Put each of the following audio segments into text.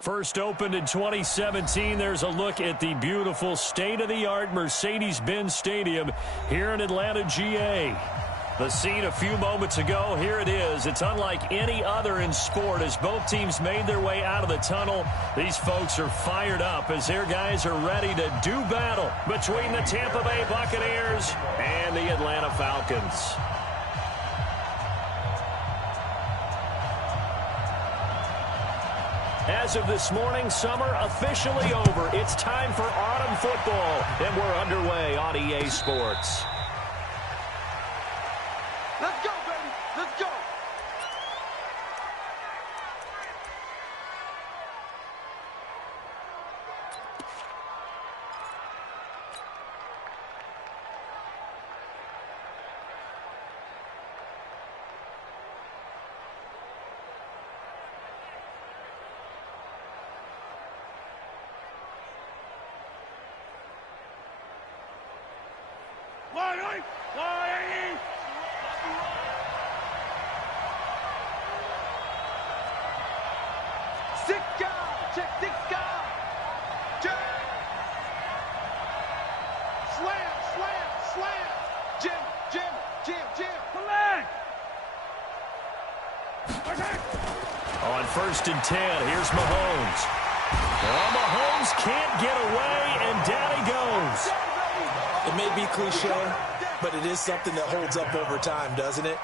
First opened in 2017, there's a look at the beautiful state-of-the-art Mercedes-Benz Stadium here in Atlanta, GA. The scene a few moments ago, here it is. It's unlike any other in sport as both teams made their way out of the tunnel. These folks are fired up as their guys are ready to do battle between the Tampa Bay Buccaneers and the Atlanta Falcons. As of this morning, summer officially over. It's time for autumn football, and we're underway on EA Sports. Let's go, baby. Let's go. On 1st and 10, here's Mahomes. Oh, Mahomes can't get away, and down he goes. It may be cliche, but it is something that holds up over time, doesn't it?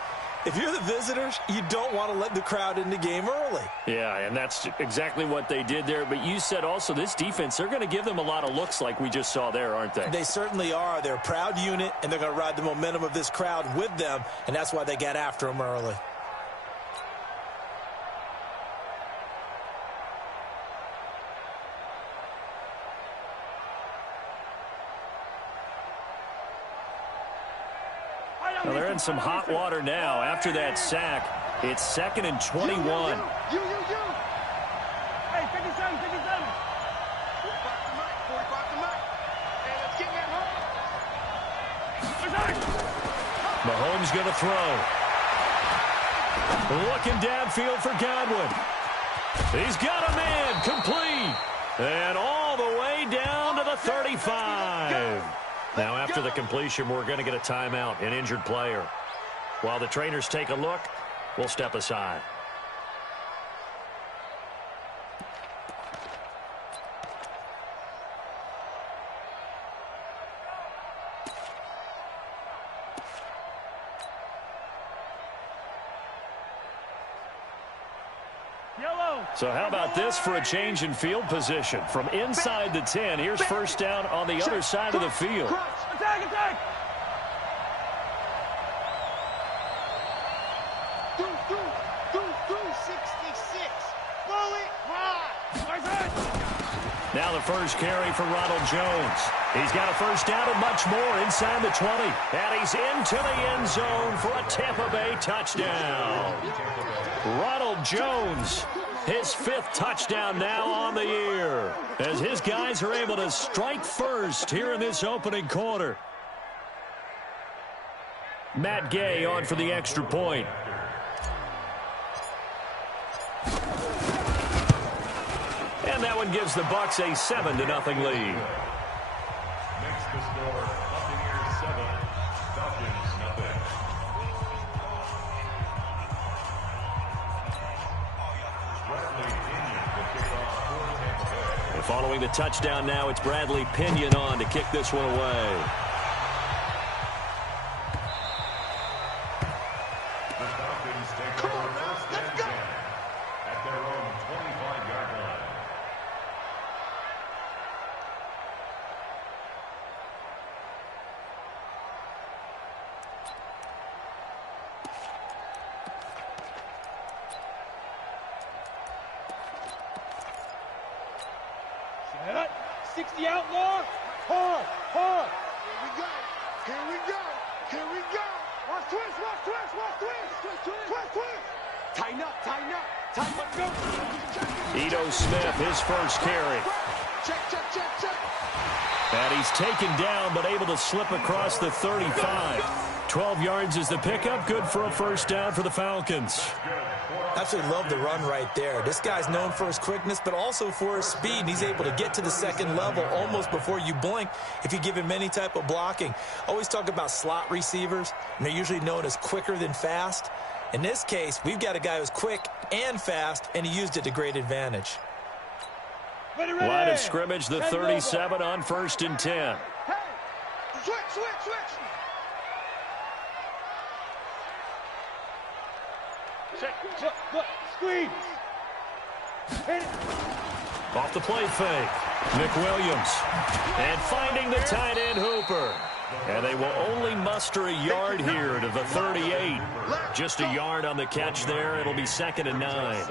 If you're the visitors, you don't want to let the crowd in the game early. Yeah, and that's exactly what they did there. But you said also this defense, they're going to give them a lot of looks like we just saw there, aren't they? They certainly are. They're a proud unit, and they're going to ride the momentum of this crowd with them, and that's why they got after them early. Well, they're in some hot water now. After that sack, it's 2nd and 21. Hey, 57. 45 to Mike. 45 to Mike. Hey, let's get that home. Mahomes going to throw. Looking downfield for Godwin. He's got a man. Complete. And all the way down to the 35. Now, after the completion, we're going to get a timeout, an injured player. While the trainers take a look, we'll step aside. So how about this for a change in field position? From inside the 10, here's first down on the other side of the field. Attack, attack! Through 66. Bullet ride. Now the first carry for Ronald Jones. He's got a first down and much more inside the 20. And he's into the end zone for a Tampa Bay touchdown. Ronald Jones, his 5th touchdown now on the year, as his guys are able to strike first here in this opening quarter. Matt Gay on for the extra point. And that one gives the Bucs a 7-0 lead. Makes the score Buccaneers 7, Falcons nothing. And following the touchdown now, it's Bradley Pinion on to kick this one away. The Falcons take over first and 10 at their own 25-yard line. Set. 60 outlaw. Hard. Here we go. Watch twist. Tighten up, go. Ito Smith, his first carry. Check. And he's taken down, but able to slip across the 35. 12 yards is the pickup. Good for a first down for the Falcons. Absolutely love the run right there. This guy's known for his quickness, but also for his speed. And he's able to get to the second level almost before you blink if you give him any type of blocking. Always talk about slot receivers, and they're usually known as quicker than fast. In this case, we've got a guy who's quick and fast, and he used it to great advantage. Line of scrimmage, the 37 on 1st and 10. Hey, switch. Look, squeeze. Hit it. Off the play fake. McWilliams. And finding the tight end Hooper. And they will only muster a yard here to the 38. Just a yard on the catch there. It'll be 2nd and 9.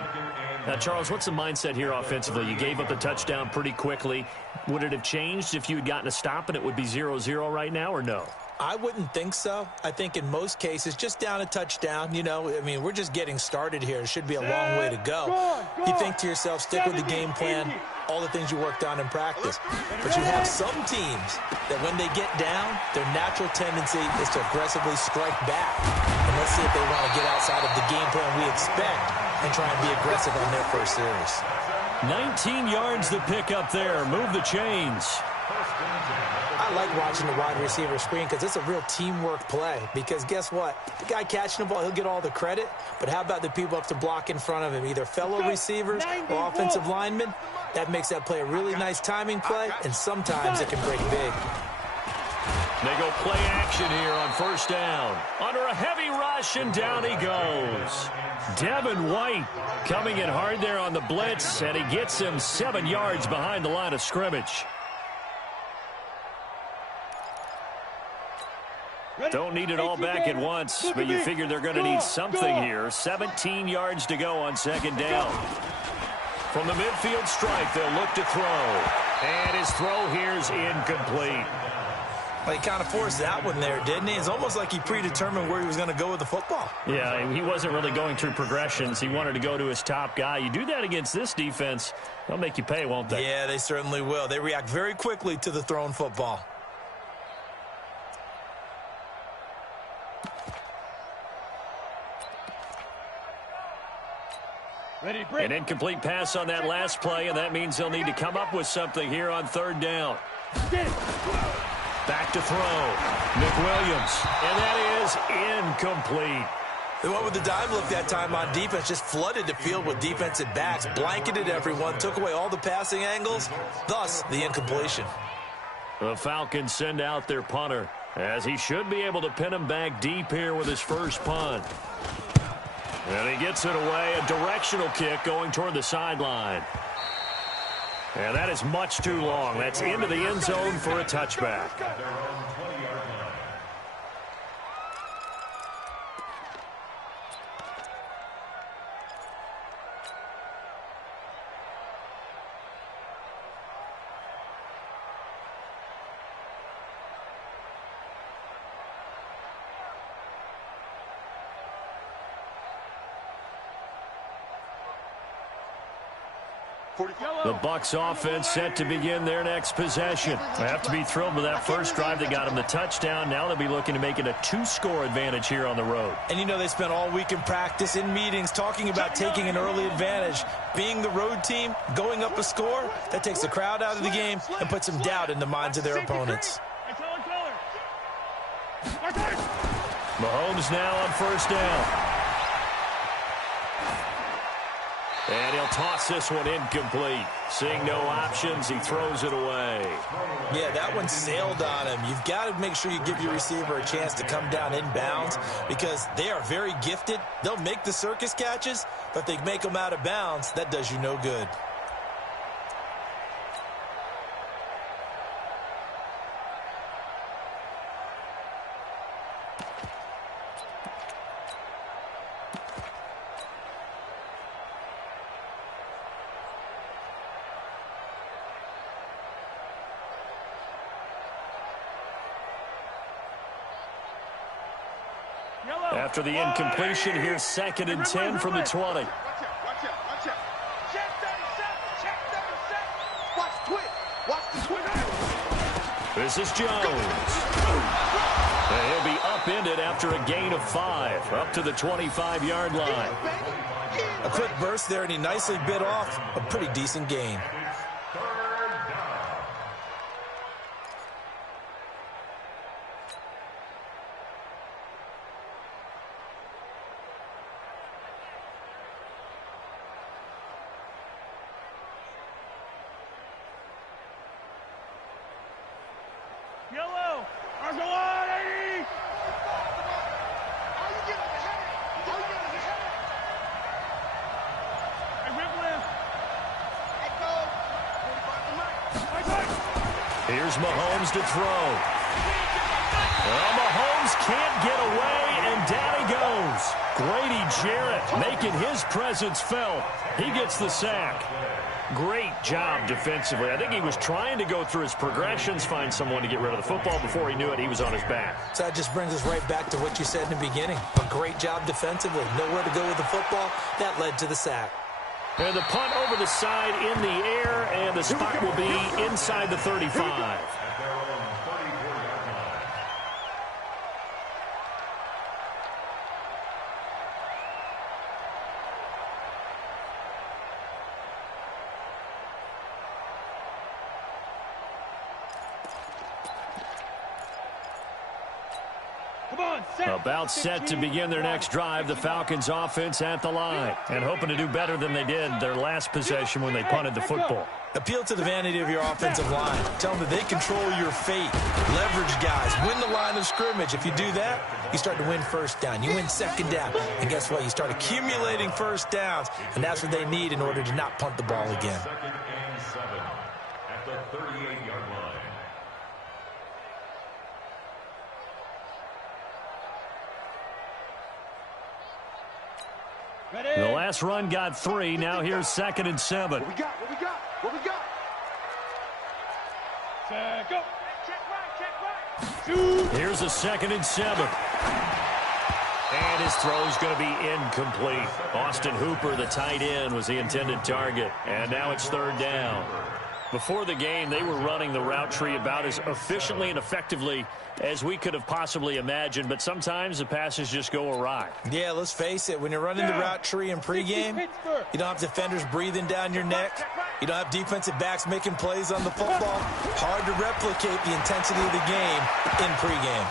Now, Charles, what's the mindset here offensively? You gave up the touchdown pretty quickly. Would it have changed if you had gotten a stop and it would be 0-0 right now, or no? I wouldn't think so. I think in most cases, just down a touchdown, we're just getting started here. It should be a long way to go. You think to yourself, stick with the game plan, all the things you worked on in practice. But you have some teams that when they get down, their natural tendency is to aggressively strike back. And let's see if they want to get outside of the game plan we expect and try and be aggressive on their first series. 19 yards the pickup there. Move the chains. I like watching the wide receiver screen because it's a real teamwork play. Because guess what? The guy catching the ball, he'll get all the credit. But how about the people up to block in front of him, either fellow receivers or offensive linemen? That makes that play a really nice timing play, and sometimes it can break big. They go play action here on 1st down. Under a heavy rush, and down he goes. Devin White coming in hard there on the blitz, and he gets him 7 yards behind the line of scrimmage. Don't need it all back at once, but you figure they're going to need something here. 17 yards to go on 2nd down. From the midfield stripe, they'll look to throw. And his throw here's incomplete. Well, he kind of forced that one there, didn't he? It's almost like he predetermined where he was going to go with the football. Yeah, he wasn't really going through progressions. He wanted to go to his top guy. You do that against this defense, they'll make you pay, won't they? Yeah, they certainly will. They react very quickly to the thrown football. An incomplete pass on that last play, and that means they'll need to come up with something here on 3rd down. Back to throw. McWilliams. And that is incomplete. They went with the dive look that time on defense, just flooded the field with defensive backs, blanketed everyone, took away all the passing angles, thus the incompletion. The Falcons send out their punter, as he should be able to pin him back deep here with his first punt. And he gets it away, a directional kick going toward the sideline. And that is much too long. That's into the end zone for a touchback. The Bucs offense set to begin their next possession. They have to be thrilled with that first drive that got them the touchdown. Now they'll be looking to make it a 2-score advantage here on the road. And they spent all week in practice, in meetings, talking about taking an early advantage. Being the road team, going up a score, that takes the crowd out of the game and puts some doubt in the minds of their opponents. Mahomes now on 1st down. And he'll toss this one incomplete. Seeing no options, he throws it away. Yeah, that one sailed on him. You've got to make sure you give your receiver a chance to come down inbounds because they are very gifted. They'll make the circus catches, but if they make them out of bounds, that does you no good. After the incompletion, here's 2nd and 10 from the 20. Watch out. Check 37. Watch the twitch. This is Jones. And he'll be up upended after a gain of 5, up to the 25-yard line. A quick burst there, and he nicely bit off a pretty decent gain. Yellow! Arsenal 80! All you get is a headache! All you get is a headache! Hey, Whiplash! Let go! 45 to Mike! Here's Mahomes to throw. Well, Mahomes can't get away, and down he goes. Grady Jarrett making his presence felt. He gets the sack. Great job defensively. I think he was trying to go through his progressions, find someone to get rid of the football. Before he knew it, he was on his back. So that just brings us right back to what you said in the beginning. A great job defensively. Nowhere to go with the football. That led to the sack. And the punt over the side in the air, and the spot will be inside the 35. About set to begin their next drive, the Falcons offense at the line, and hoping to do better than they did their last possession when they punted the football. Appeal to the vanity of your offensive line. Tell them that they control your fate. Leverage guys. Win the line of scrimmage. If you do that, you start to win first down. You win second down. And guess what? You start accumulating first downs, and that's what they need in order to not punt the ball again. 2nd and 7 at the 38-yard line. The last run got 3. Now here's 2nd and 7. What we got? What we got? What we got? Check up. Check right. Shoot. Here's a 2nd and 7. And his throw's going to be incomplete. Austin Hooper, the tight end, was the intended target. And now it's 3rd down. Before the game, they were running the route tree about as efficiently and effectively as we could have possibly imagined, but sometimes the passes just go awry. Yeah, let's face it. When you're running the route tree in pregame, you don't have defenders breathing down your neck. You don't have defensive backs making plays on the football. Hard to replicate the intensity of the game in pregame.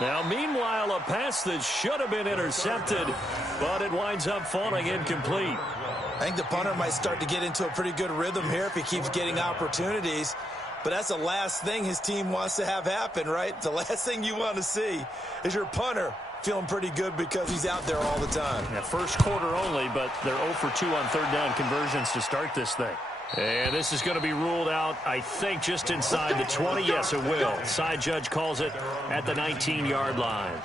Now, meanwhile, a pass that should have been intercepted, but it winds up falling incomplete. I think the punter might start to get into a pretty good rhythm here if he keeps getting opportunities. But that's the last thing his team wants to have happen, right? The last thing you want to see is your punter feeling pretty good because he's out there all the time. Yeah, first quarter only, but they're 0 for 2 on 3rd down conversions to start this thing. And this is going to be ruled out, I think, just inside the 20. Yes, it will. Side judge calls it at the 19-yard line.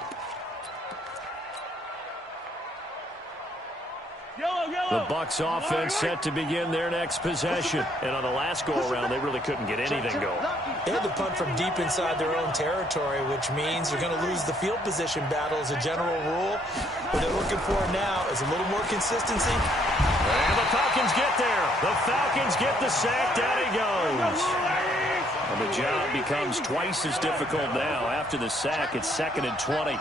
The Bucs offense set to begin their next possession. And on the last go-around, they really couldn't get anything going. They had to punt from deep inside their own territory, which means you're going to lose the field position battle as a general rule. What they're looking for now is a little more consistency. And the Falcons get there. The Falcons get the sack. Down he goes. And the job becomes twice as difficult now. After the sack, it's 2nd and 20.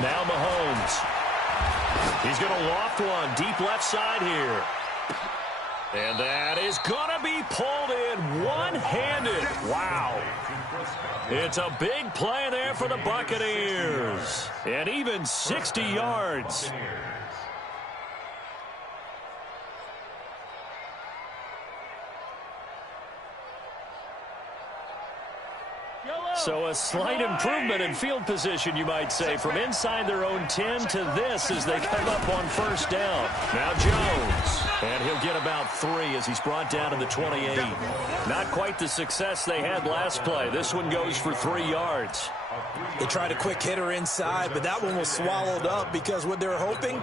Now Mahomes. He's going to loft one deep left side here. And that is going to be pulled in one-handed. Wow. It's a big play there for the Buccaneers. And even 60 yards. So a slight improvement in field position, you might say, from inside their own 10 to this as they come up on 1st down. Now Jones, and he'll get about 3 as he's brought down to the 28. Not quite the success they had last play. This one goes for 3 yards. They tried a quick hitter inside, but that one was swallowed up because what they're hoping,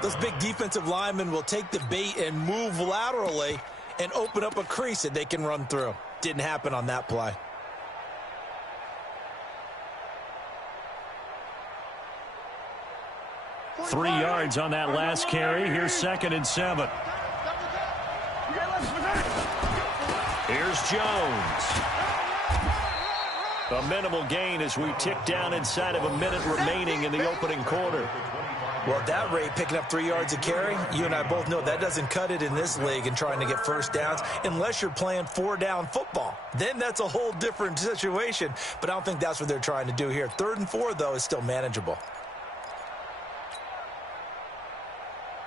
those big defensive linemen will take the bait and move laterally and open up a crease that they can run through. Didn't happen on that play. Three yards on that last carry. Here's 2nd and 7. Here's Jones. A minimal gain as we tick down inside of a minute remaining in the opening quarter. Well, at that rate, picking up 3 yards a carry, you and I both know that doesn't cut it in this league and trying to get first downs unless you're playing 4-down football. Then that's a whole different situation, but I don't think that's what they're trying to do here. 3rd and 4, though, is still manageable.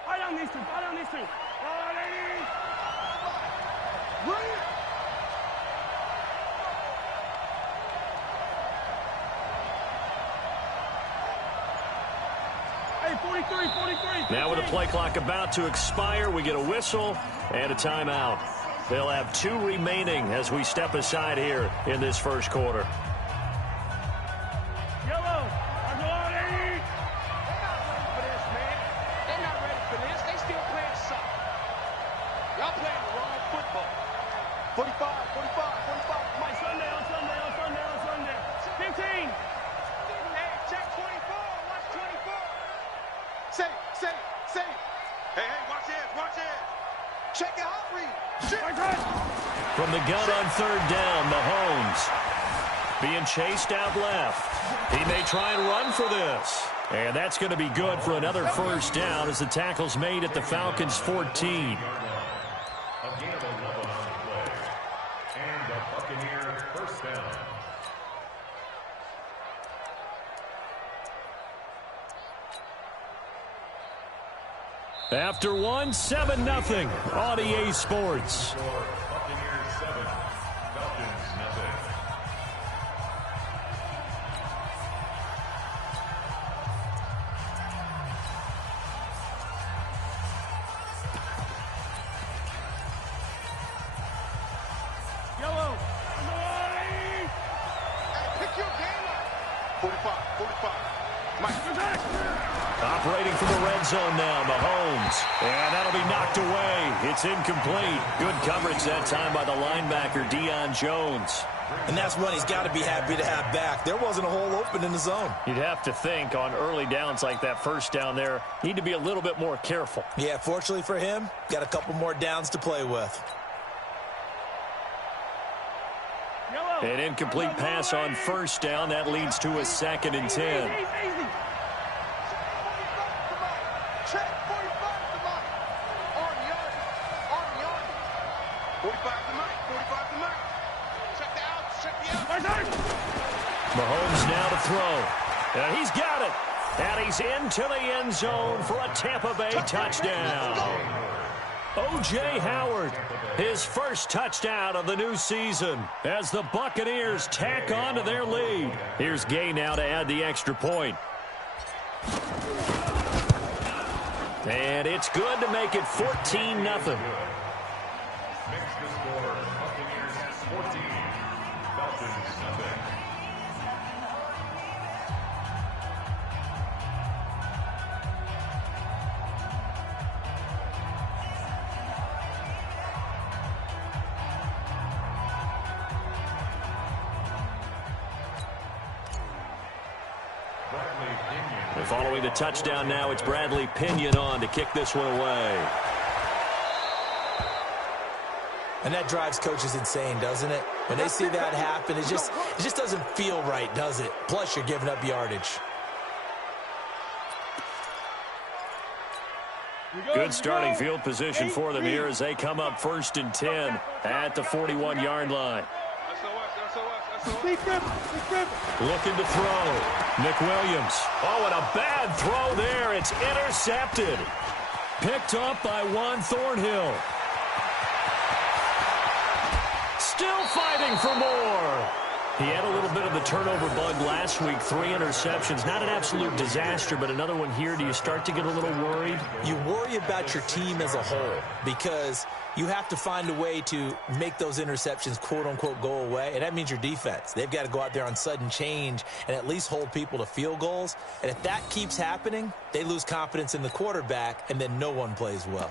Fight on these two. Fight on these two. Hey, 43. Now with the play clock about to expire, we get a whistle and a timeout. They'll have 2 remaining as we step aside here in this first quarter. Yellow. They're not ready for this. They still playing soft. Y'all playing the wrong football. 45. Mike, Sunday. 15. Hey, check 24. Watch 24. Say it. Hey, watch it. Check it out, read. From the gun on 3rd down, Mahomes being chased out left. He may try and run for this. And that's going to be good for another first down as the tackle's made at the Falcons' 14. After 1, 7-0 on EA Sports. Buccaneers 7, Falcons nothing. Yellow. Hey, pick your game up. 45. Mike. Operating from the red zone now, Mahomes. And that'll be knocked away. It's incomplete. Good coverage that time by the linebacker, Deion Jones. And that's one he's got to be happy to have back. There wasn't a hole open in the zone. You'd have to think on early downs like that first down there, need to be a little bit more careful. Yeah, fortunately for him, got a couple more downs to play with. An incomplete pass on first down. That leads to a 2nd and 10. Easy. Check 45 to Mike. On the yard. 45 to Mike. Check the outs. Mahomes now to throw. And he's got it. And he's into the end zone for a Tampa Bay touchdown. O.J. Howard, his first touchdown of the new season as the Buccaneers tack on to their lead. Here's Gay now to add the extra point. And it's good to make it 14-0. Makes the score Buccaneers 14, Falcons nothing. Following the touchdown now, it's Bradley Pinion on to kick this one away. And that drives coaches insane, doesn't it? When they see that happen, it just doesn't feel right, does it? Plus, you're giving up yardage. Good starting field position for them here as they come up 1st and 10 at the 41-yard line. Looking to throw. Nick Williams. Oh, and a bad throw there. It's intercepted. Picked up by Juan Thornhill. Still fighting for more. He had a little bit of the turnover bug last week. 3 interceptions. Not an absolute disaster, but another one here. Do you start to get a little worried? You worry about your team as a whole because you have to find a way to make those interceptions, quote-unquote, go away, and that means your defense. They've got to go out there on sudden change and at least hold people to field goals. And if that keeps happening, they lose confidence in the quarterback, and then no one plays well.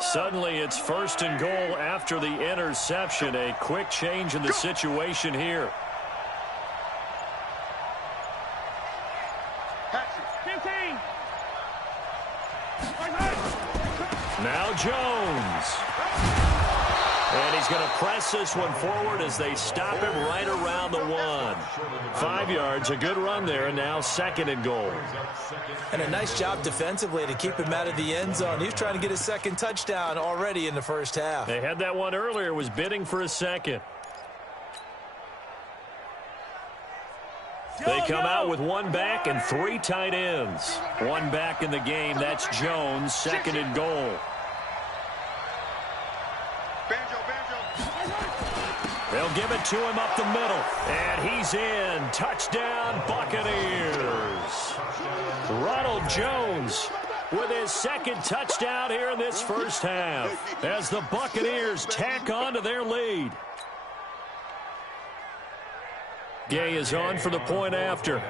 Suddenly, it's 1st and goal after the interception. A quick change in the situation here. 15. Jones. And he's going to press this one forward as they stop him right around the 1. 5 yards, a good run there, and now 2nd and goal. And a nice job defensively to keep him out of the end zone. He was trying to get his 2nd touchdown already in the first half. They had that one earlier, was bidding for a 2nd. They come out with 1 back and 3 tight ends. 1 back in the game, that's Jones, 2nd and goal. They'll give it to him up the middle. And he's in. Touchdown, Buccaneers. Ronald Jones with his 2nd touchdown here in this first half as the Buccaneers tack on to their lead. Gay is on for the point after.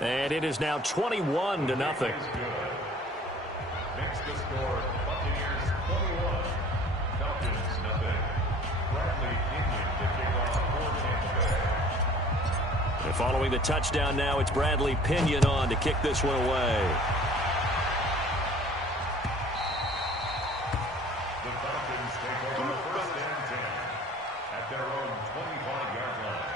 And it is now 21-0. Next to score, Buccaneers 21, Falcons nothing. Bradley Pinion to kick off for Tampa Bay. And following the touchdown now, it's Bradley Pinion on to kick this one away. The Falcons take over 1st and 10 at their own 25-yard line.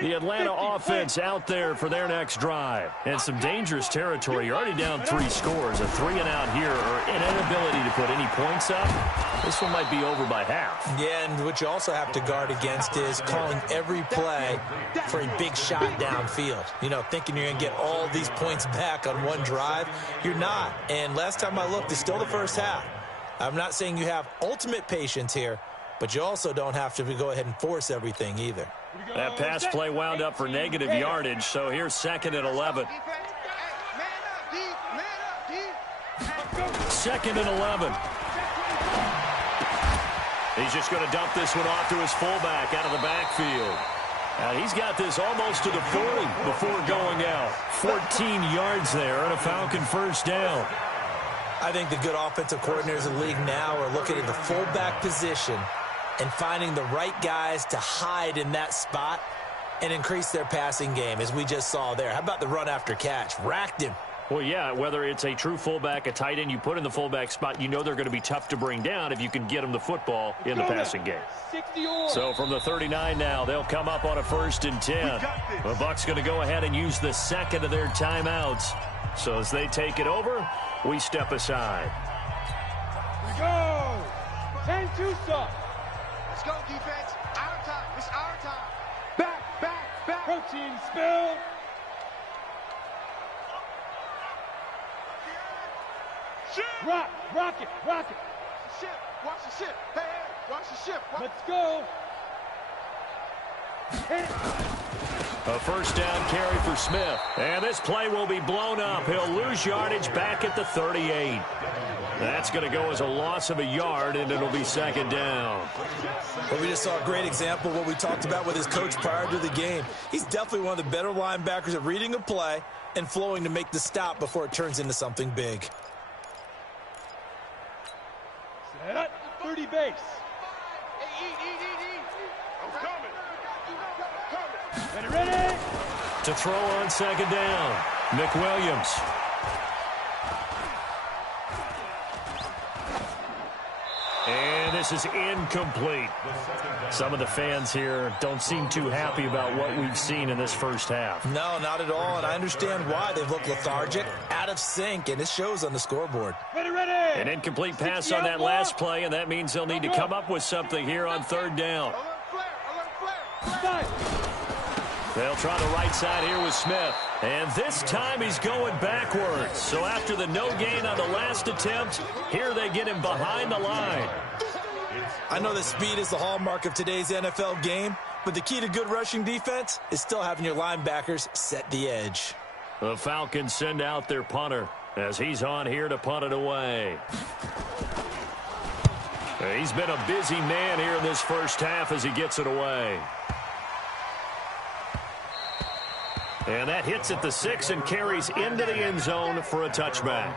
The Atlanta offense out there for their next drive. And some dangerous territory. You're already down 3 scores. A 3 and out here, or an inability to put any points up. This one might be over by half. Yeah, and what you also have to guard against is calling every play for a big shot downfield. You know, thinking you're going to get all these points back on one drive. You're not. And last time I looked, it's still the first half. I'm not saying you have ultimate patience here, but you also don't have to go ahead and force everything either. That pass play wound up for negative yardage, so here's 2nd and 11. 2nd and 11. He's just going to dump this one off to his fullback out of the backfield. He's got this almost to the 40 before going out. 14 yards there and a Falcon first down. I think the good offensive coordinators in the league now are looking at the fullback position and finding the right guys to hide in that spot and increase their passing game, as we just saw there. How about the run after catch? Racked him. Well, yeah, whether it's a true fullback, a tight end you put in the fullback spot, you know they're going to be tough to bring down if you can get them the football in the passing game. So from the 39 now, they'll come up on a 1st and 10. The Bucs going to go ahead and use the 2nd of their timeouts. So as they take it over, we step aside. We go! 10-2 stop. Let's go, defense. Our time. It's our time. Back, back, back. Protein spill. Rock, rocket, rocket. Ship, watch the ship. Hey, hey, watch the ship. Let's go. A first down carry for Smith. And this play will be blown up. He'll lose yardage back at the 38. That's going to go as a loss of a yard, and it'll be 2nd down. Well, we just saw a great example of what we talked about with his coach prior to the game. He's definitely one of the better linebackers at reading a play and flowing to make the stop before it turns into something big. Set up, 30 base. Hey, eat. I'm coming. Ready? To throw on 2nd down, Nick Williams. And this is incomplete. Some of the fans here don't seem too happy about what we've seen in this first half. No, not at all, and I understand why. They've looked lethargic, out of sync, and it shows on the scoreboard. Ready. An incomplete pass on that last play, and that means they'll need to come up with something here on 3rd down. They'll try the right side here with Smith. And this time he's going backwards. So after the no gain on the last attempt, here they get him behind the line. I know that speed is the hallmark of today's NFL game, but the key to good rushing defense is still having your linebackers set the edge. The Falcons send out their punter as he's on here to punt it away. He's been a busy man here in this first half as he gets it away. And that hits at the 6 and carries into the end zone for a touchback.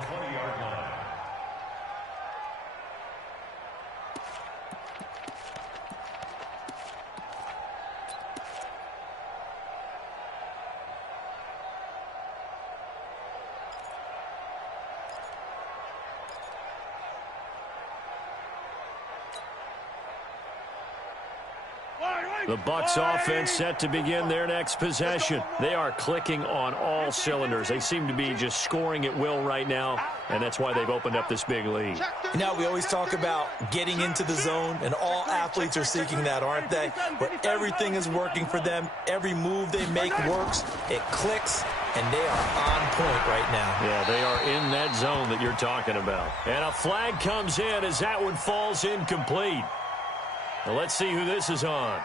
The Bucs offense set to begin their next possession. They are clicking on all cylinders. They seem to be just scoring at will right now, and that's why they've opened up this big lead. You know, we always talk about getting into the zone, and all athletes are seeking that, aren't they? Where everything is working for them. Every move they make works. It clicks, and they are on point right now. Yeah, they are in that zone that you're talking about. And a flag comes in as that one falls incomplete. Well, let's see who this is on.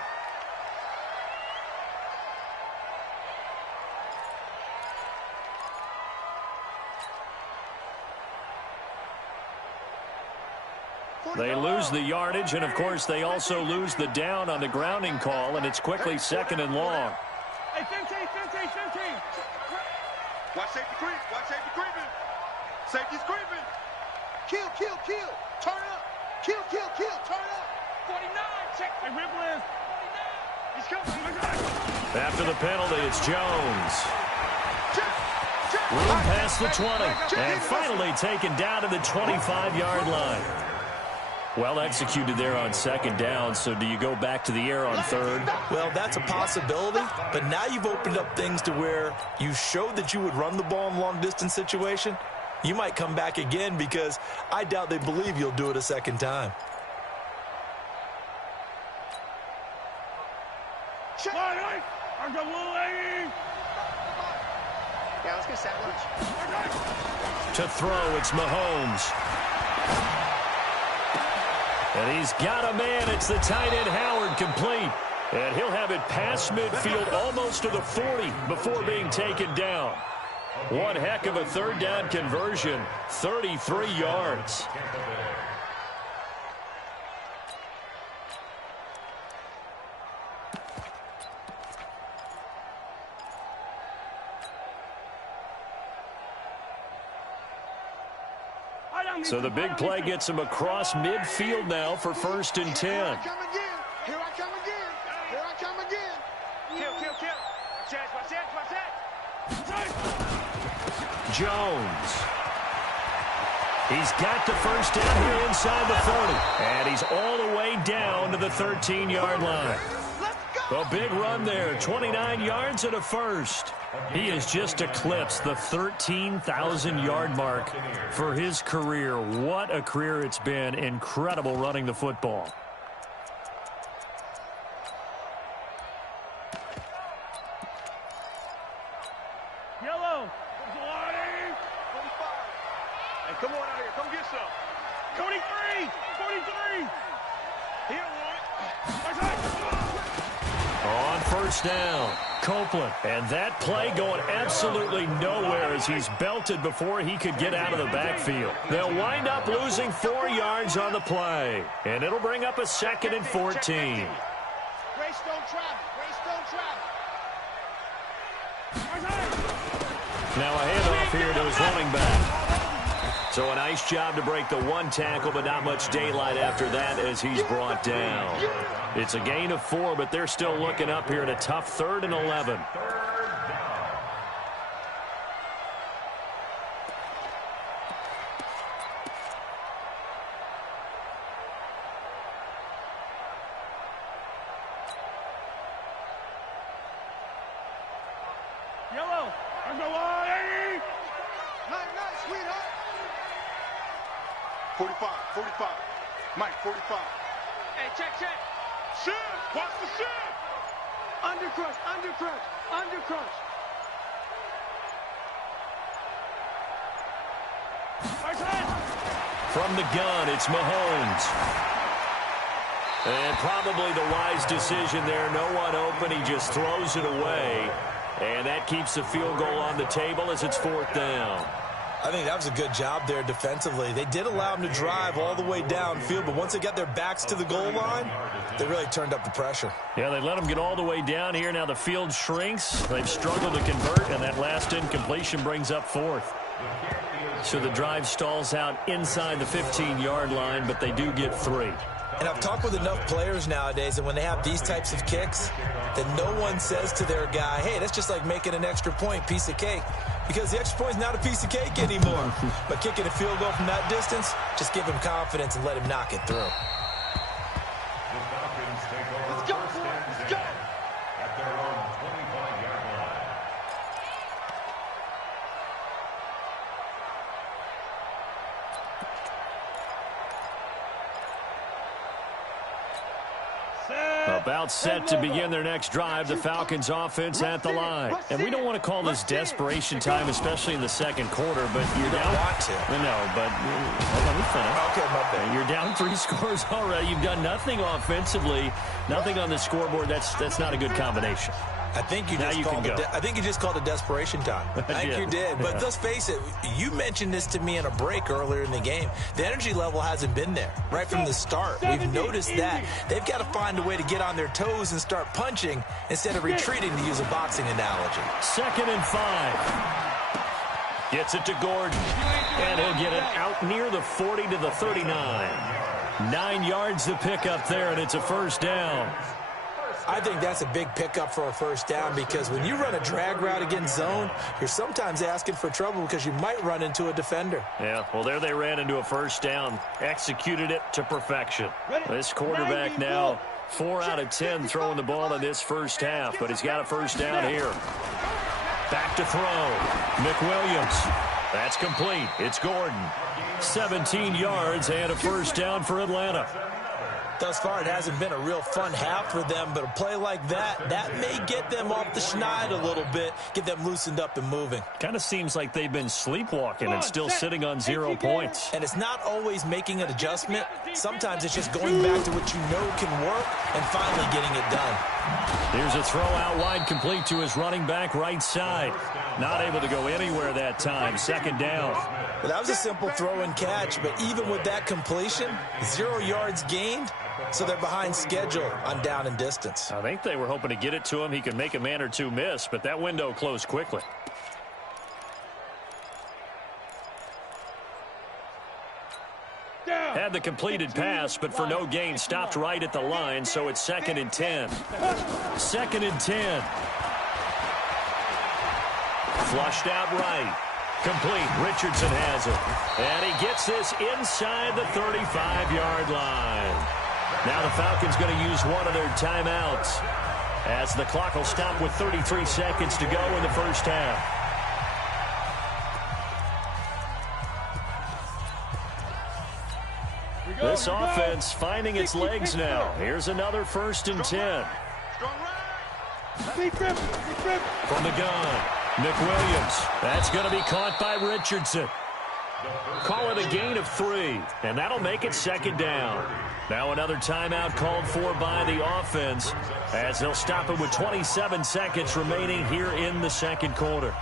They lose the yardage, and, of course, they also lose the down on the grounding call, and it's quickly 2nd and long. Hey, 15. Watch safety creep. Watch safety creeping. Safety's creeping. Kill. Turn up. Kill. Turn up. 49. Check. Hey, Ripple is. 49. He's coming. After the penalty, it's Jones. Room past the 20, and finally taken down to the 25-yard line. Well executed there on 2nd down, so do you go back to the air on 3rd? Well, that's a possibility, but now you've opened up things to where you showed that you would run the ball in long-distance situation. You might come back again because I doubt they believe you'll do it a 2nd time. Yeah, let's get sandwich. To throw, it's Mahomes. And he's got a man. It's the tight end, Howard, complete. And he'll have it past midfield almost to the 40 before being taken down. One heck of a 3rd down conversion, 33 yards. So the big play gets him across midfield now for 1st and 10. Here I come again. Kill. Watch that. Jones. He's got the 1st down here inside the 30. And he's all the way down to the 13-yard line. A big run there, 29 yards and a 1st. He has just eclipsed the 13,000-yard mark for his career. What a career it's been. Incredible running the football. Yellow. 45. Hey, come on out here. Come get some. 43. He don't want it. On 1st down, Copeland. And that play going absolutely nowhere as he's belted before he could get out of the backfield. They'll wind up losing 4 yards on the play. And it'll bring up a 2nd and 14. Grace don't travel. Now a handoff here to his running back. So a nice job to break the 1 tackle, but not much daylight after that as he's brought down. It's a gain of 4, but they're still looking up here at a tough 3rd and 11. Yellow. There's no line. Nice, sweetheart. 45. Mike, 45. Hey, check. Shift. Watch the shift. Undercrush. From the gun, it's Mahomes. And probably the wise decision there. No one open. He just throws it away. And that keeps the field goal on the table as it's 4th down. I think that was a good job there defensively. They did allow them to drive all the way downfield, but once they got their backs to the goal line, they really turned up the pressure. Yeah, they let them get all the way down here. Now the field shrinks. They've struggled to convert, and that last incompletion brings up fourth. So the drive stalls out inside the 15-yard line, but they do get 3. And I've talked with enough players nowadays, and when they have these types of kicks, that no one says to their guy, hey, that's just like making an extra point, piece of cake. Because the extra point is not a piece of cake anymore. But kicking a field goal from that distance, just give him confidence and let him knock it through. The Falcons take over first and 10 at their own 25-yard line. About set to begin their next drive, the Falcons offense at the line. And we don't want to call this desperation time, especially in the second quarter, but you're down. Want to. No, but let me finish. Okay, my bad. You're down 3 scores already. You've done nothing offensively, nothing on the scoreboard. That's not a good combination. I think you just called it desperation time. I think you did. But let's face it, you mentioned this to me in a break earlier in the game. The energy level hasn't been there right from the start. We've noticed that. They've got to find a way to get on their toes and start punching instead of retreating, to use a boxing analogy. 2nd and 5. Gets it to Gordon. And he'll get it out near the 40 to the 39. 9 yards to pick up there, and it's a first down. I think that's a big pickup for a first down, because when you run a drag route against zone, you're sometimes asking for trouble because you might run into a defender. Yeah, well, there they ran into a first down. Executed it to perfection. This quarterback now 4 out of 10 throwing the ball in this first half, but he's got a first down here. Back to throw. McWilliams. That's complete. It's Gordon. 17 yards and a first down for Atlanta. Thus far, it hasn't been a real fun half for them, but a play like that may get them off the schneid a little bit, get them loosened up and moving. Kind of seems like they've been sleepwalking and still sitting on 0 points. And it's not always making an adjustment. Sometimes it's just going back to what you know can work and finally getting it done. Here's a throw out wide, complete to his running back right side. Not able to go anywhere that time. 2nd down. Well, that was a simple throw and catch, but even with that completion, 0 yards gained, so they're behind schedule on down and distance. I think they were hoping to get it to him. He could make a man or two miss, but that window closed quickly. Had the completed pass, but for no gain, stopped right at the line, so it's 2nd and 10. 2nd and 10. Flushed out right. Complete. Richardson has it. And he gets this inside the 35-yard line. Now the Falcons going to use one of their timeouts, as the clock will stop with 33 seconds to go in the first half. This offense finding its legs now. Here's another 1st and 10. From the gun, McWilliams. That's going to be caught by Richardson. Call it a gain of 3, and that'll make it 2nd down. Now another timeout called for by the offense, as they'll stop it with 27 seconds remaining here in the second quarter.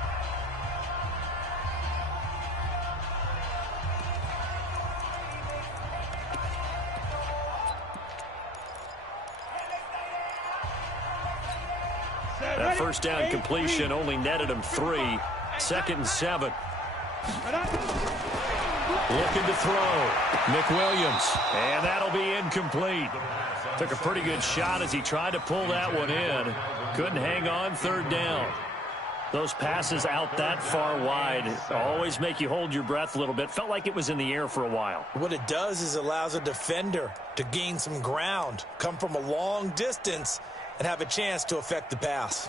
That first down completion only netted him 3. 2nd and 7. Looking to throw. McWilliams. And that'll be incomplete. Took a pretty good shot as he tried to pull that one in. Couldn't hang on. 3rd down. Those passes out that far wide always make you hold your breath a little bit. Felt like it was in the air for a while. What it does is allows a defender to gain some ground, come from a long distance, and have a chance to affect the pass.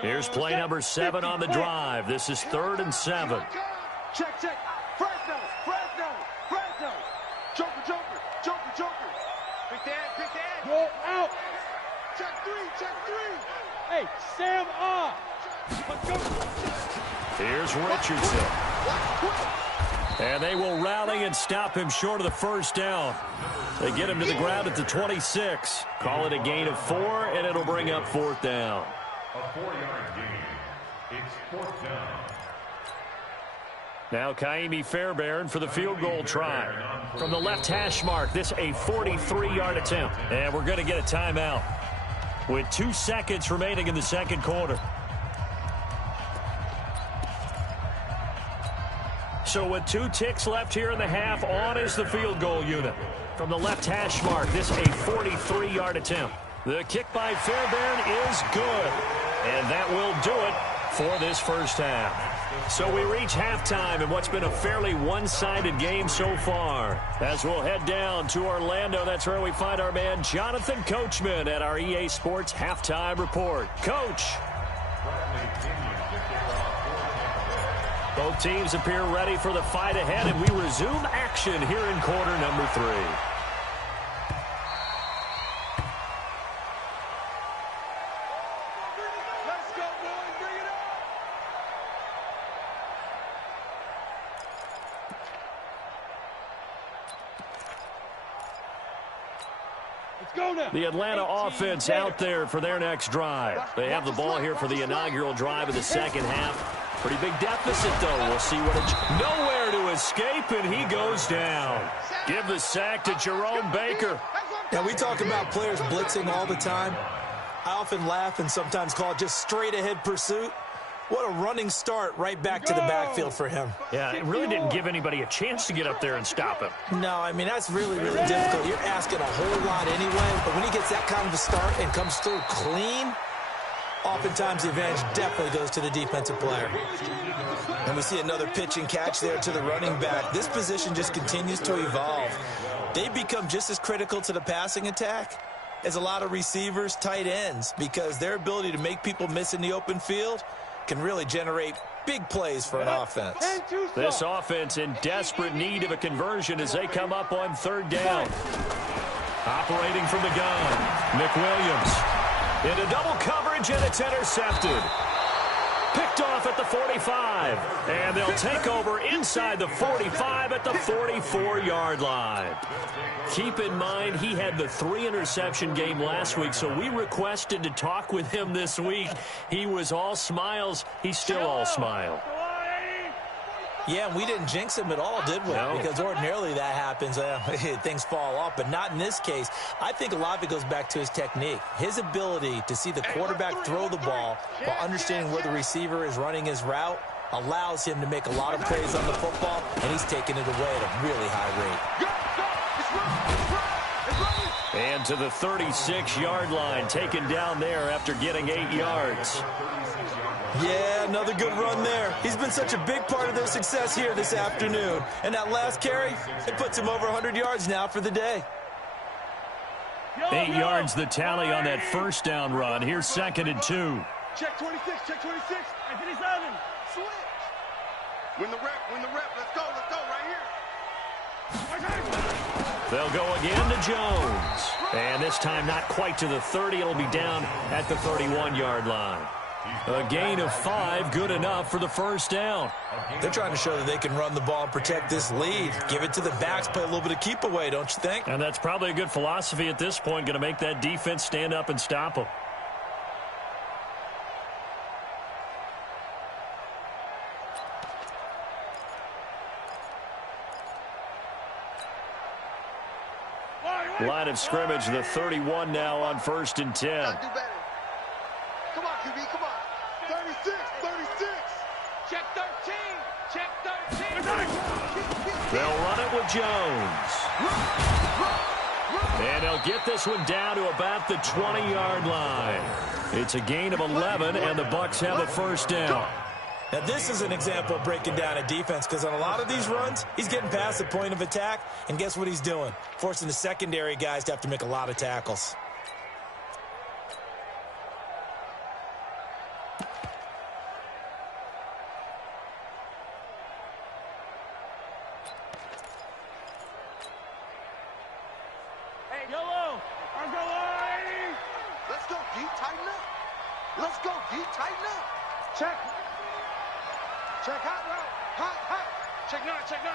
Here's play number 7 on the drive. This is 3rd and 7. Check, check. Fresno. Joker. Pick that. Go out. Check 3. Hey, Sam off. Here's Richardson. And they will rally and stop him short of the first down. They get him to the ground at the 26. Call it a gain of 4, and it'll bring up 4th down. A 4-yard gain. It's 4th down. Now Kaimi Fairbairn for the field goal try. From the left hash mark, this a 43-yard attempt. And we're going to get a timeout with 2 seconds remaining in the second quarter. So with 2 ticks left here in the half, on is the field goal unit. From the left hash mark, this a 43-yard attempt. The kick by Fairbairn is good. And that will do it for this first half. So we reach halftime in what's been a fairly one-sided game so far. As we'll head down to Orlando, that's where we find our man Jonathan Coachman at our EA Sports Halftime Report. Coach. Both teams appear ready for the fight ahead, and we resume action here in quarter number 3. The Atlanta offense out there for their next drive. They have the ball here for the inaugural drive of the second half. Pretty big deficit, though. We'll see what it's... Nowhere to escape, and he goes down. Give the sack to Jerome Baker. Now, we talk about players blitzing all the time. I often laugh and sometimes call it just straight-ahead pursuit. What a running start right back to the backfield for him. Yeah, it really didn't give anybody a chance to get up there and stop him. No, I mean, that's really, really difficult. You're asking a whole lot anyway, but when he gets that kind of a start and comes through clean, oftentimes the advantage definitely goes to the defensive player. And we see another pitch and catch there to the running back. This position just continues to evolve. They become just as critical to the passing attack as a lot of receivers, tight ends, because their ability to make people miss in the open field can really generate big plays for an offense. This offense in desperate need of a conversion as they come up on 3rd down. Operating from the gun, McWilliams into double coverage, and it's intercepted. Picked off at the 45, and they'll take over inside the 45 at the 44-yard line. Keep in mind, he had the 3-interception game last week, so we requested to talk with him this week. He was all smiles. He's still all smile. Yeah, we didn't jinx him at all, did we? No. Because ordinarily that happens. Things fall off, but not in this case. I think a lot of it goes back to his technique. His ability to see the quarterback throw the ball while understanding where the receiver is running his route allows him to make a lot of plays on the football, and he's taking it away at a really high rate. And to the 36-yard line, taken down there after getting 8 yards. Yeah, another good run there. He's been such a big part of their success here this afternoon. And that last carry, it puts him over 100 yards now for the day. 8 yards the tally on that first down run. Here's 2nd and 2. Check 26, check 26. Anthony 7. Switch. Win the rep. Let's go right here. They'll go again to Jones. And this time not quite to the 30. It'll be down at the 31-yard line. A gain of 5, good enough for the first down. They're trying to show that they can run the ball and protect this lead. Give it to the backs, play a little bit of keep away, don't you think? And that's probably a good philosophy at this point, going to make that defense stand up and stop them. Line of scrimmage, the 31 now on 1st and 10. Come on, QB, come on. 36. Check 13. Check 13. They'll run it with Jones. And they'll get this one down to about the 20-yard line. It's a gain of 11, and the Bucs have a first down. Now, this is an example of breaking down a defense, because on a lot of these runs, he's getting past the point of attack, and guess what he's doing? Forcing the secondary guys to have to make a lot of tackles. Let's go, D. Tighten up. Check. Check hot route. Hot. Check nine, check nine.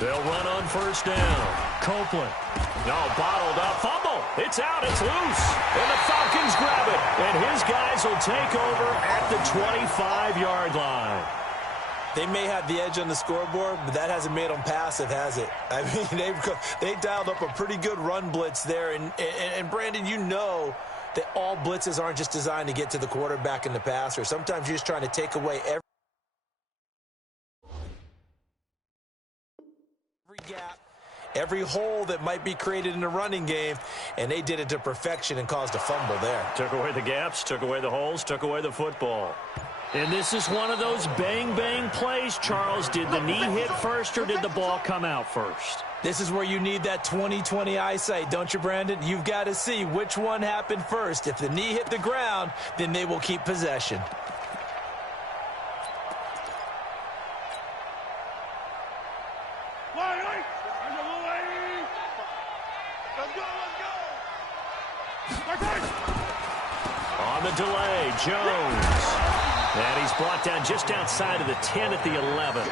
They'll run on first down. Copeland. No, bottled up. Fumble. It's out. It's loose. And the Falcons grab it. And his guys will take over at the 25-yard line. They may have the edge on the scoreboard, but that hasn't made them passive, has it? I mean, they dialed up a pretty good run blitz there. And Brandon, you know that all blitzes aren't just designed to get to the quarterback and the passer. Sometimes you're just trying to take away every gap, every hole that might be created in the running game, and they did it to perfection and caused a fumble there. Took away the gaps, took away the holes, took away the football. And this is one of those bang-bang plays, Charles. Did the knee hit first or did the ball come out first? This is where you need that 20/20 eyesight, don't you, Brandon? You've got to see which one happened first. If the knee hit the ground, then they will keep possession. On the delay, Jones. And he's brought down just outside of the 10 at the 11.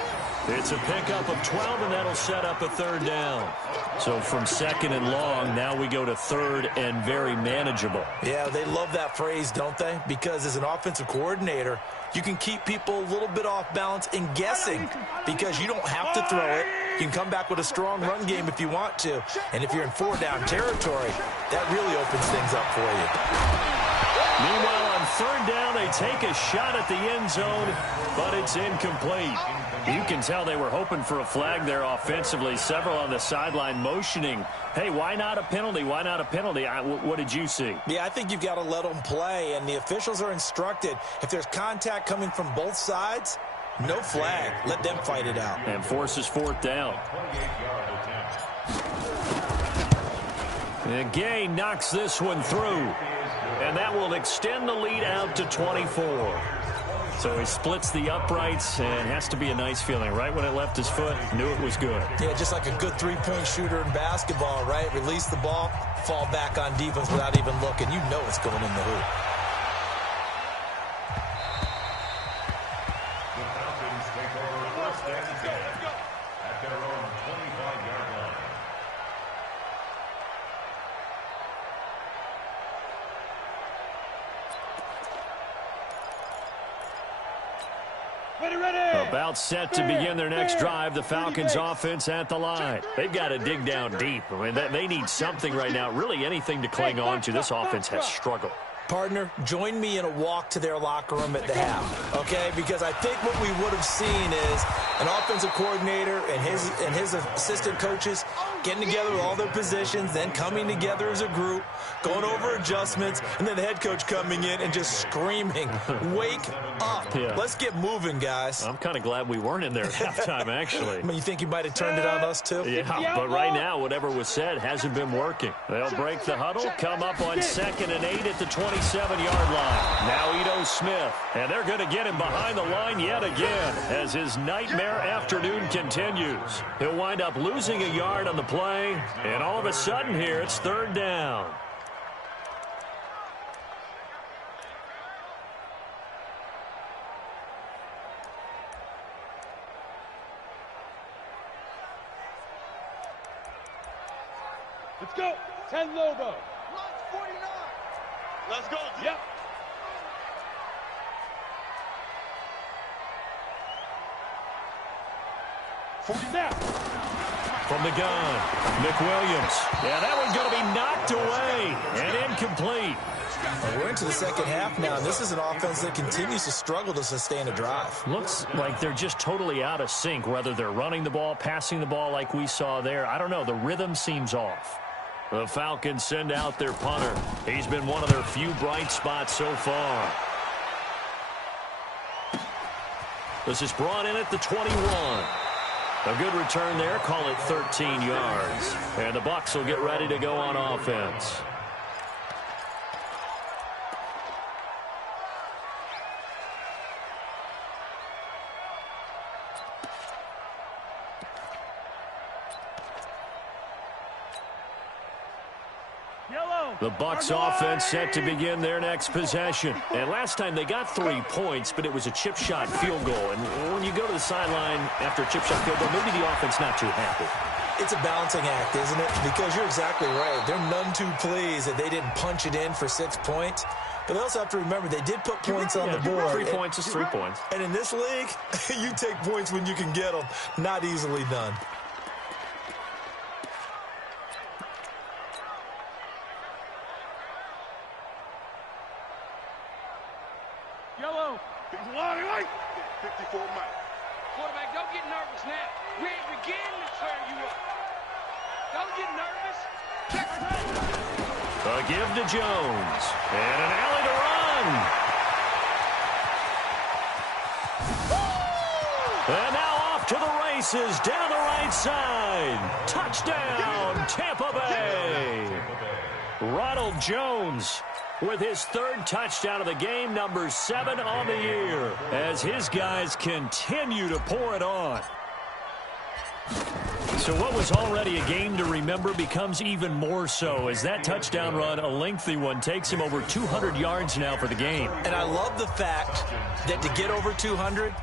It's a pickup of 12, and that'll set up a third down. So from second and long, now we go to third and very manageable. Yeah, they love that phrase, don't they? Because as an offensive coordinator, you can keep people a little bit off balance and guessing because you don't have to throw it. You can come back with a strong run game if you want to. And if you're in four-down territory, that really opens things up for you. Meanwhile, on third down, they take a shot at the end zone, but it's incomplete. You can tell they were hoping for a flag there offensively. Several on the sideline motioning, hey, why not a penalty? Why not a penalty? What did you see? Yeah, I think you've got to let them play, and the officials are instructed. If there's contact coming from both sides, no flag. Let them fight it out. And forces fourth down. And Gay knocks this one through. And that will extend the lead out to 24. So he splits the uprights, and has to be a nice feeling. Right when it left his foot, knew it was good. Yeah, just like a good three-point shooter in basketball, right? Release the ball, fall back on defense without even looking. You know it's going in the hoop. The Falcons take over first and 10 at their own 25-yard line. About set to begin their next drive. The Falcons offense at the line. They've got to dig down deep. I mean, they need something right now, really anything to cling on to. This offense has struggled. Partner, join me in a walk to their locker room at the half, okay? Because I think what we would have seen is an offensive coordinator and his assistant coaches getting together with all their positions, then coming together as a group, going over adjustments, and then the head coach coming in and just screaming, wake up. Yeah. Let's get moving, guys. I'm kind of glad we weren't in there at halftime, actually. I mean, you think you might have turned it on us, too? Yeah, but right now, whatever was said hasn't been working. They'll break the huddle, come up on 2nd and 8 at the 27-yard line. Now Ito Smith, and they're going to get him behind the line yet again as his nightmare afternoon continues. He'll wind up losing a yard on the play, and all of a sudden here, it's third down. Let's go. 10 Lobo. 49. Let's go. G. Yep. Snap. From the gun, McWilliams. Yeah, that one's going to be knocked away and incomplete. Well, we're into the second half now, and this is an offense that continues to struggle to sustain a drive. Looks like they're just totally out of sync, whether they're running the ball, passing the ball like we saw there. I don't know. The rhythm seems off. The Falcons send out their punter. He's been one of their few bright spots so far. This is brought in at the 21. A good return there. Call it 13 yards. And the Bucs will get ready to go on offense. The Bucs offense set to begin their next possession. And last time they got 3 points, but it was a chip shot field goal. And when you go to the sideline after a chip shot field goal, maybe the offense not too happy. It's a balancing act, isn't it? Because you're exactly right. They're none too pleased that they didn't punch it in for 6 points. But they also have to remember they did put points on the board. 3 points is 3 points. And in this league, you take points when you can get them. Not easily done. Yellow. 54 Mike. Quarterback, don't get nervous now. We ain't beginning to tear you up. Don't get nervous. A give to Jones. And an alley to run. And now off to the races down the right side. Touchdown, Tampa Bay. Ronald Jones with his 3rd touchdown of the game, number 7 on the year, as his guys continue to pour it on. So what was already a game to remember becomes even more so as that touchdown run, a lengthy one, takes him over 200 yards now for the game. And I love the fact that to get over 200,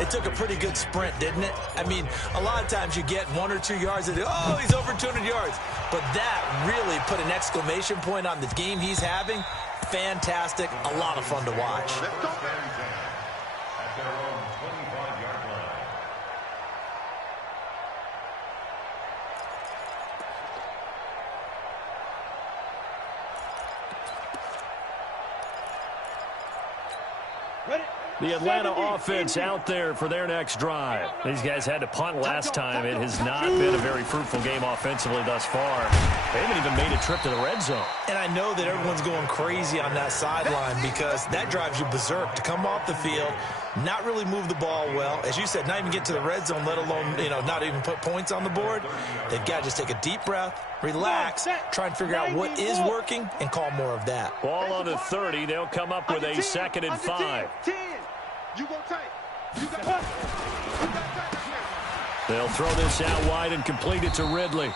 it took a pretty good sprint, didn't it? I mean, a lot of times you get 1 or 2 yards and, oh, he's over 200 yards. But that really put an exclamation point on the game he's having. Fantastic. A lot of fun to watch. At their own 25-yard line. Ready? The Atlanta offense out there for their next drive. These guys had to punt last time. It has not been a very fruitful game offensively thus far. They haven't even made a trip to the red zone. And I know that everyone's going crazy on that sideline because that drives you berserk to come off the field, not really move the ball well. As you said, not even get to the red zone, let alone, not even put points on the board. They've got to just take a deep breath, relax, try and figure out what is working, and call more of that. Ball on the 30. They'll come up with a 2nd and 5. 10. You gonna take. You got They'll throw this out wide and complete it to Ridley.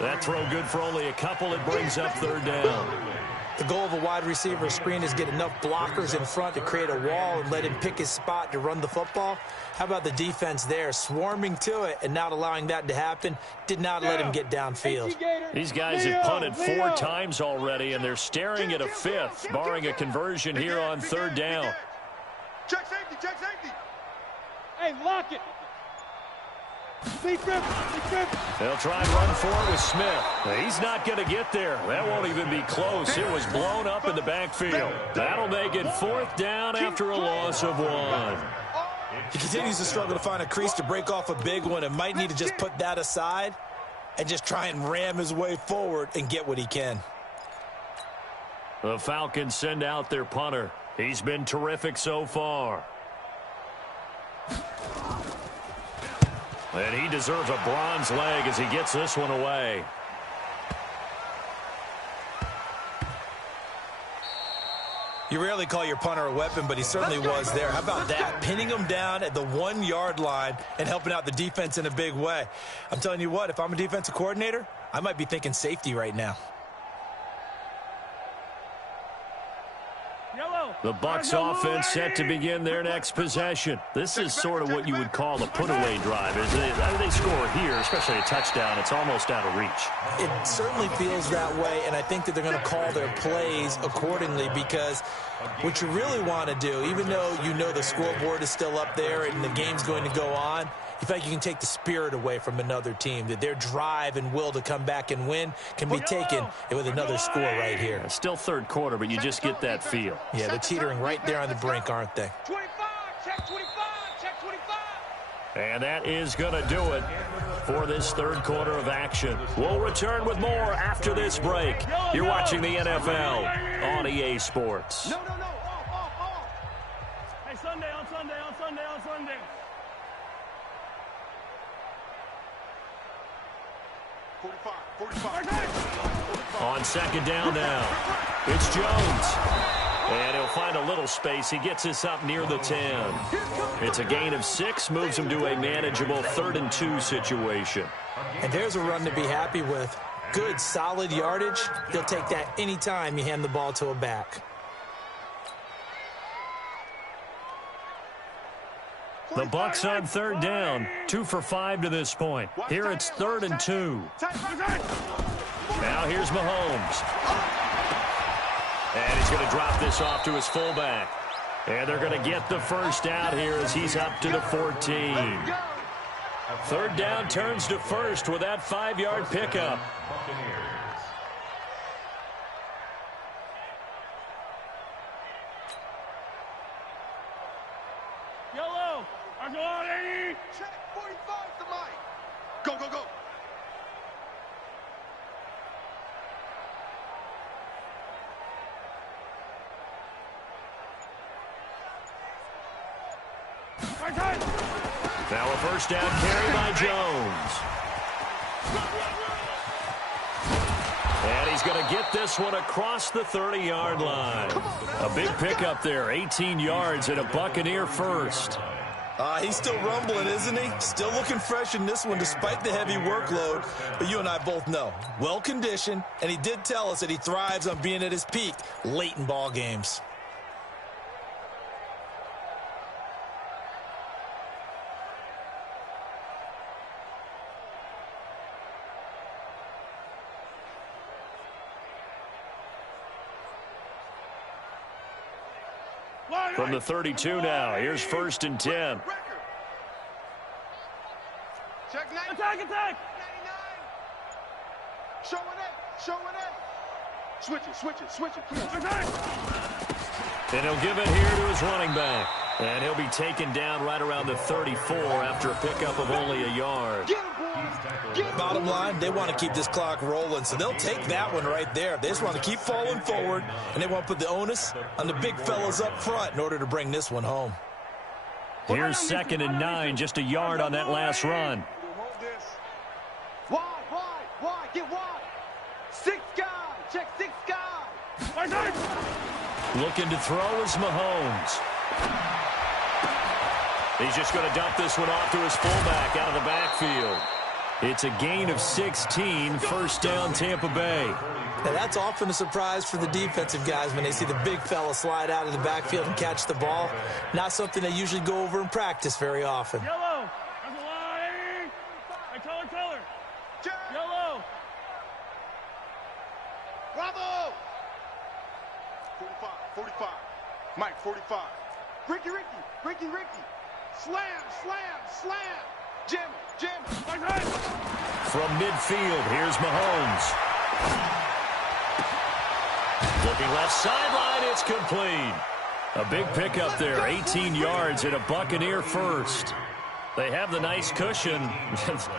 That throw good for only a couple. It brings up 3rd down. The goal of a wide receiver screen is get enough blockers in front to create a wall and let him pick his spot to run the football. How about the defense there, swarming to it and not allowing that to happen? Did not let him get downfield. These guys have punted 4 times already, and they're staring at a 5th, barring a conversion here on 3rd down. Check safety, check safety. Hey, lock it. They'll try and run for it with Smith. He's not going to get there. That won't even be close. It was blown up in the backfield. That'll make it 4th down after a loss of 1. He continues to struggle to find a crease to break off a big one and might need to just put that aside and just try and ram his way forward and get what he can. The Falcons send out their punter. He's been terrific so far. And he deserves a bronze leg as he gets this one away. You rarely call your punter a weapon, but he certainly was there. How about that? Pinning him down at the 1-yard line and helping out the defense in a big way. I'm telling you what, if I'm a defensive coordinator, I might be thinking safety right now. The Bucs offense set to begin their next possession. This is sort of what you would call a put-away drive. As they score here, especially a touchdown, it's almost out of reach. It certainly feels that way, and I think that they're going to call their plays accordingly because what you really want to do, even though you know the scoreboard is still up there and the game's going to go on, you feel like you can take the spirit away from another team, that their drive and will to come back and win can be taken with another score right here. It's still 3rd quarter, but you just get that feel. Yeah, they're teetering right there on the brink, aren't they? 25, check 25, check 25. And that is going to do it for this 3rd quarter of action. We'll return with more after this break. You're watching the NFL on EA Sports. No, off. Hey, Sunday, on Sunday. 45. On 2nd down now, it's Jones. And he'll find a little space. He gets this up near the 10. It's a gain of 6, moves him to a manageable 3rd and 2 situation. And there's a run to be happy with. Good, solid yardage. He'll take that anytime you hand the ball to a back. The Bucs on third down, 2 for 5 to this point. Here it's 3rd and 2. Now here's Mahomes. And he's going to drop this off to his fullback. And they're going to get the first out here as he's up to the 14. 3rd down turns to first with that 5-yard pickup. Yellow. I'm going 80. Check 45 to Mike. Go, go, go. Now a first down carry by Jones. And he's going to get this one across the 30-yard line. A big pickup there, 18 yards and a Buccaneer first. He's still rumbling, isn't he? Still looking fresh in this one despite the heavy workload. But you and I both know, well-conditioned, and he did tell us that he thrives on being at his peak late in ball games. From the 32 now, here's 1st and 10. Check 9. Attack, attack. 99. Showing it, showing it. Switch it, switch it, switch it. And he'll give it here to his running back. And he'll be taken down right around the 34 after a pickup of only a yard. Get him, boys. Get him. Bottom line, they want to keep this clock rolling, so they'll take that one right there. They just want to keep falling forward, and they want to put the onus on the big fellas up front in order to bring this one home. Here's 2nd and 9, just a yard on that last run. Wide, get wide. 6 guys, check 6 guys. Looking to throw is Mahomes. He's just going to dump this one off to his fullback out of the backfield. It's a gain of 16, 1st down Tampa Bay. Now that's often a surprise for the defensive guys when they see the big fella slide out of the backfield and catch the ball. Not something they usually go over in practice very often. Yellow. That's a line. Hey, color. Yellow. Bravo. 45. Mike, 45. Ricky. Slam. Jam. From midfield, here's Mahomes. Looking left sideline, it's complete. A big pickup there, 18 yards and a Buccaneer first. They have the nice cushion.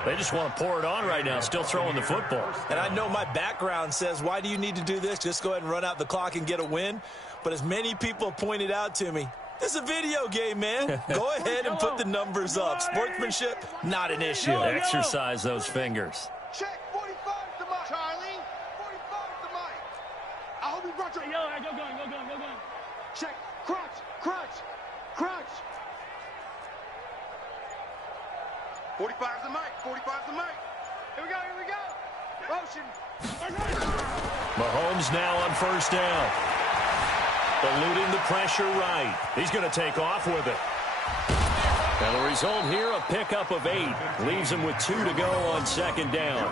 They just want to pour it on right now, still throwing the football. And I know my background says, why do you need to do this? Just go ahead and run out the clock and get a win. But as many people pointed out to me, this is a video game, man. Go ahead and put the numbers up. Sportsmanship, not an issue. Exercise those fingers. Check 45 to Mike. Charlie, 45 to Mike. I hope he brought you. Hey, yellow, go going. Check. Crunch. 45 to Mike. Here we go. Motion. Mahomes now on 1st down. Eluding the pressure right. He's going to take off with it. And the result here, a pickup of 8. Leaves him with 2 to go on 2nd down.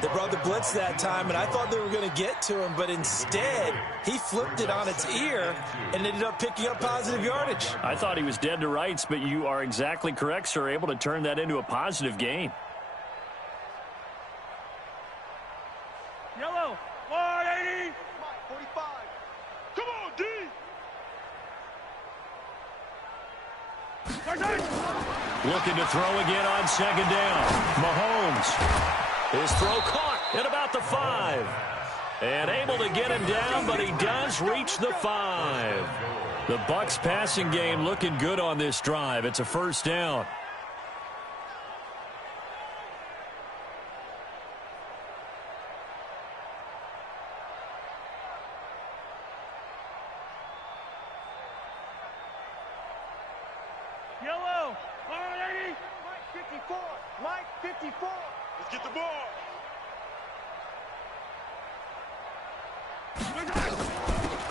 They brought the blitz that time, and I thought they were going to get to him, but instead, he flipped it on its ear and ended up picking up positive yardage. I thought he was dead to rights, but you are exactly correct, sir. Able to turn that into a positive gain. Yellow. 180. Mike, 45. Come on, D. Looking to throw again on 2nd down. Mahomes. His throw caught at about the 5. And able to get him down, but he does reach the 5. The Bucs passing game looking good on this drive. It's a 1st down. Yellow. 180. Mike, 54. Let's get the ball.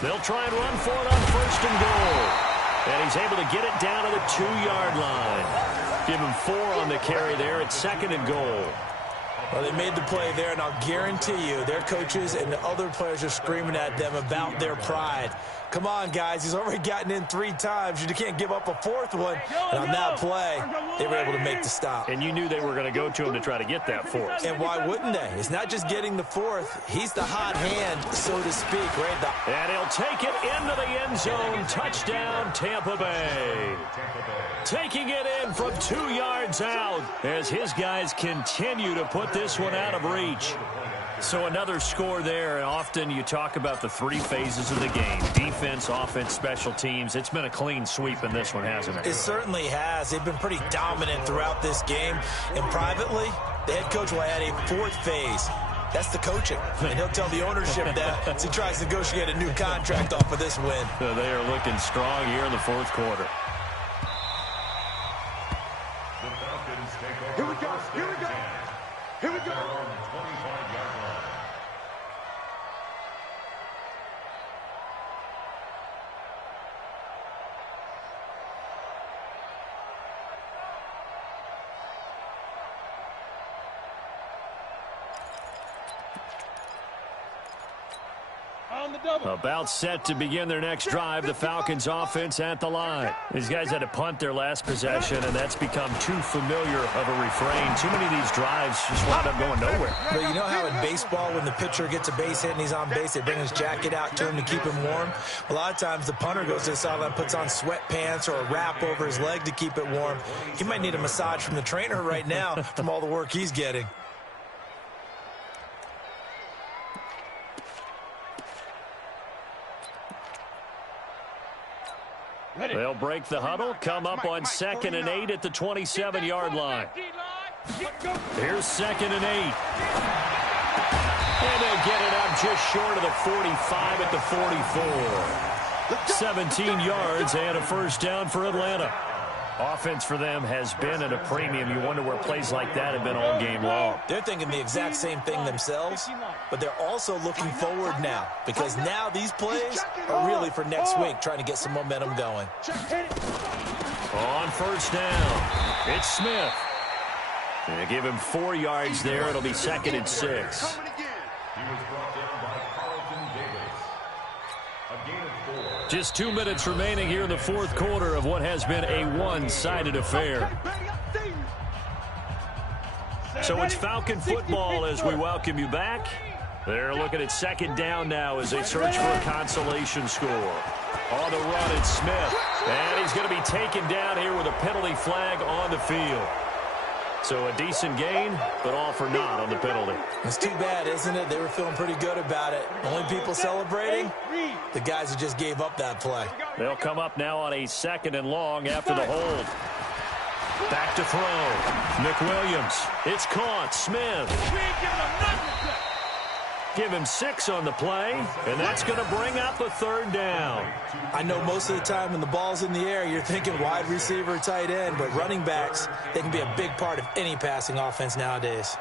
They'll try and run for it on 1st and goal. And he's able to get it down to the 2-yard line. Give him 4 on the carry there at 2nd and goal. Well, they made the play there, and I'll guarantee you their coaches and the other players are screaming at them about their pride. Come on, guys. He's already gotten in 3 times. You can't give up a 4th one. And on that play, they were able to make the stop. And you knew they were going to go to him to try to get that 4th. And why wouldn't they? It's not just getting the 4th. He's the hot hand, so to speak, right? And he'll take it into the end zone. Touchdown, Tampa Bay. Taking it in from 2 yards out as his guys continue to put this one out of reach. So another score there, and often you talk about the 3 phases of the game. Defense, offense, special teams. It's been a clean sweep in this one, hasn't it? It certainly has. They've been pretty dominant throughout this game. And privately, the head coach will add a 4th phase. That's the coaching. And he'll tell the ownership that as he tries to negotiate a new contract off of this win. So they are looking strong here in the 4th quarter. Here we go. Here we go. Here we go. About set to begin their next drive, the Falcons offense at the line. These guys had to punt their last possession, and that's become too familiar of a refrain. Too many of these drives just wound up going nowhere. But you know how in baseball, when the pitcher gets a base hit and he's on base, they bring his jacket out to him to keep him warm? A lot of times the punter goes to the sideline, puts on sweatpants or a wrap over his leg to keep it warm. He might need a massage from the trainer right now from all the work he's getting. They'll break the huddle, come up on 2nd and 8 at the 27-yard line. Here's 2nd and 8. And they'll get it up just short of the 45 at the 44. 17 yards and a 1st down for Atlanta. Offense for them has been at a premium. You wonder where plays like that have been all game long. They're thinking the exact same thing themselves, but they're also looking forward now because now these plays are really for next week, trying to get some momentum going. On 1st down, it's Smith. They give him 4 yards there. It'll be 2nd and 6. Just 2 minutes remaining here in the 4th quarter of what has been a one-sided affair. So it's Falcon football as we welcome you back. They're looking at 2nd down now as they search for a consolation score. On the run, it's Smith. And he's going to be taken down here with a penalty flag on the field. So a decent gain, but all for naught on the penalty. It's too bad, isn't it? They were feeling pretty good about it. Only people celebrating, the guys who just gave up that play. They'll come up now on a 2nd and long after the hold. Back to throw. McWilliams. It's caught. Smith. Give him 6 on the play, and that's going to bring up a 3rd down. I know most of the time when the ball's in the air, you're thinking wide receiver, tight end, but running backs, they can be a big part of any passing offense nowadays.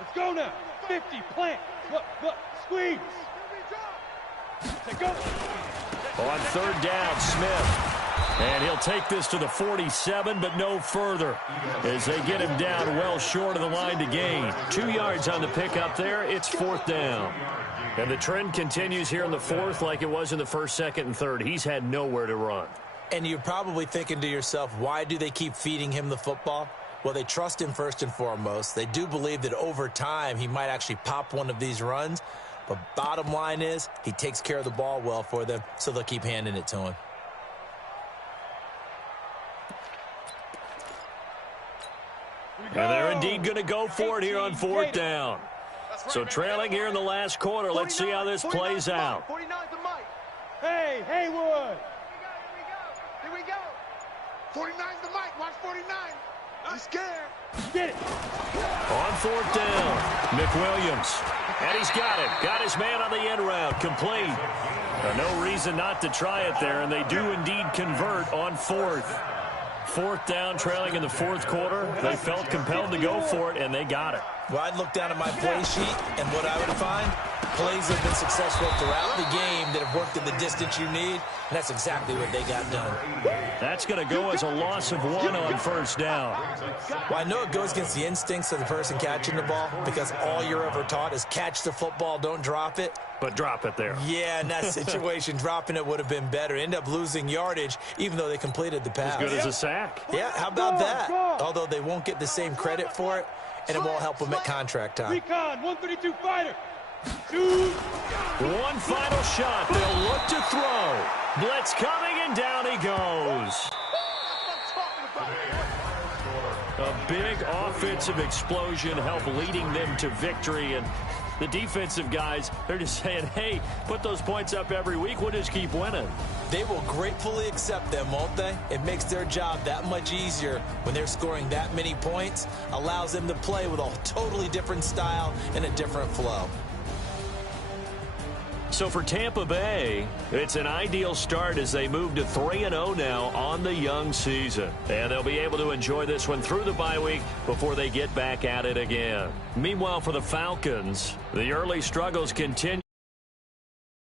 Let's go now. 50, plant. Look, squeeze. Take go. On 3rd down, Smith. And he'll take this to the 47, but no further as they get him down well short of the line to gain. 2 yards on the pickup there. It's 4th down. And the trend continues here in the 4th like it was in the 1st, 2nd, and 3rd. He's had nowhere to run. And you're probably thinking to yourself, why do they keep feeding him the football? Well, they trust him first and foremost. They do believe that over time he might actually pop one of these runs. But bottom line is he takes care of the ball well for them, so they'll keep handing it to him. And they're indeed going to go for it here on 4th down. So trailing here in the last quarter. Let's see how this plays out. Hey, Haywood. Here we go. 49's the mic. Watch 49. I'm scared. Get it. On 4th down, McWilliams. And he's got it. Got his man on the end route. Complete. No reason not to try it there, and they do indeed convert on 4th. 4th down, trailing in the 4th quarter. They felt compelled to go for it, and they got it. Well, I'd look down at my play sheet, and what I would find, plays have been successful throughout the game that have worked in the distance you need, and that's exactly what they got done. That's going to go as a loss of 1 on 1st down. Well, I know it goes against the instincts of the person catching the ball because all you're ever taught is catch the football, don't drop it. But drop it there. Yeah, in that situation, dropping it would have been better. End up losing yardage, even though they completed the pass. As good as a sack. Yeah, how about that? Although they won't get the same credit for it, and it won't help them at contract time. Recon, 132 fighter. Shoot. One final shot. They'll look to throw. Blitz coming, and down he goes. A big offensive explosion helped leading them to victory, and the defensive guys, they're just saying, hey, put those points up every week. We'll just keep winning. They will gratefully accept them, won't they? It makes their job that much easier when they're scoring that many points. Allows them to play with a totally different style and a different flow. So for Tampa Bay, it's an ideal start as they move to 3-0 now on the young season. And they'll be able to enjoy this one through the bye week before they get back at it again. Meanwhile, for the Falcons, the early struggles continue.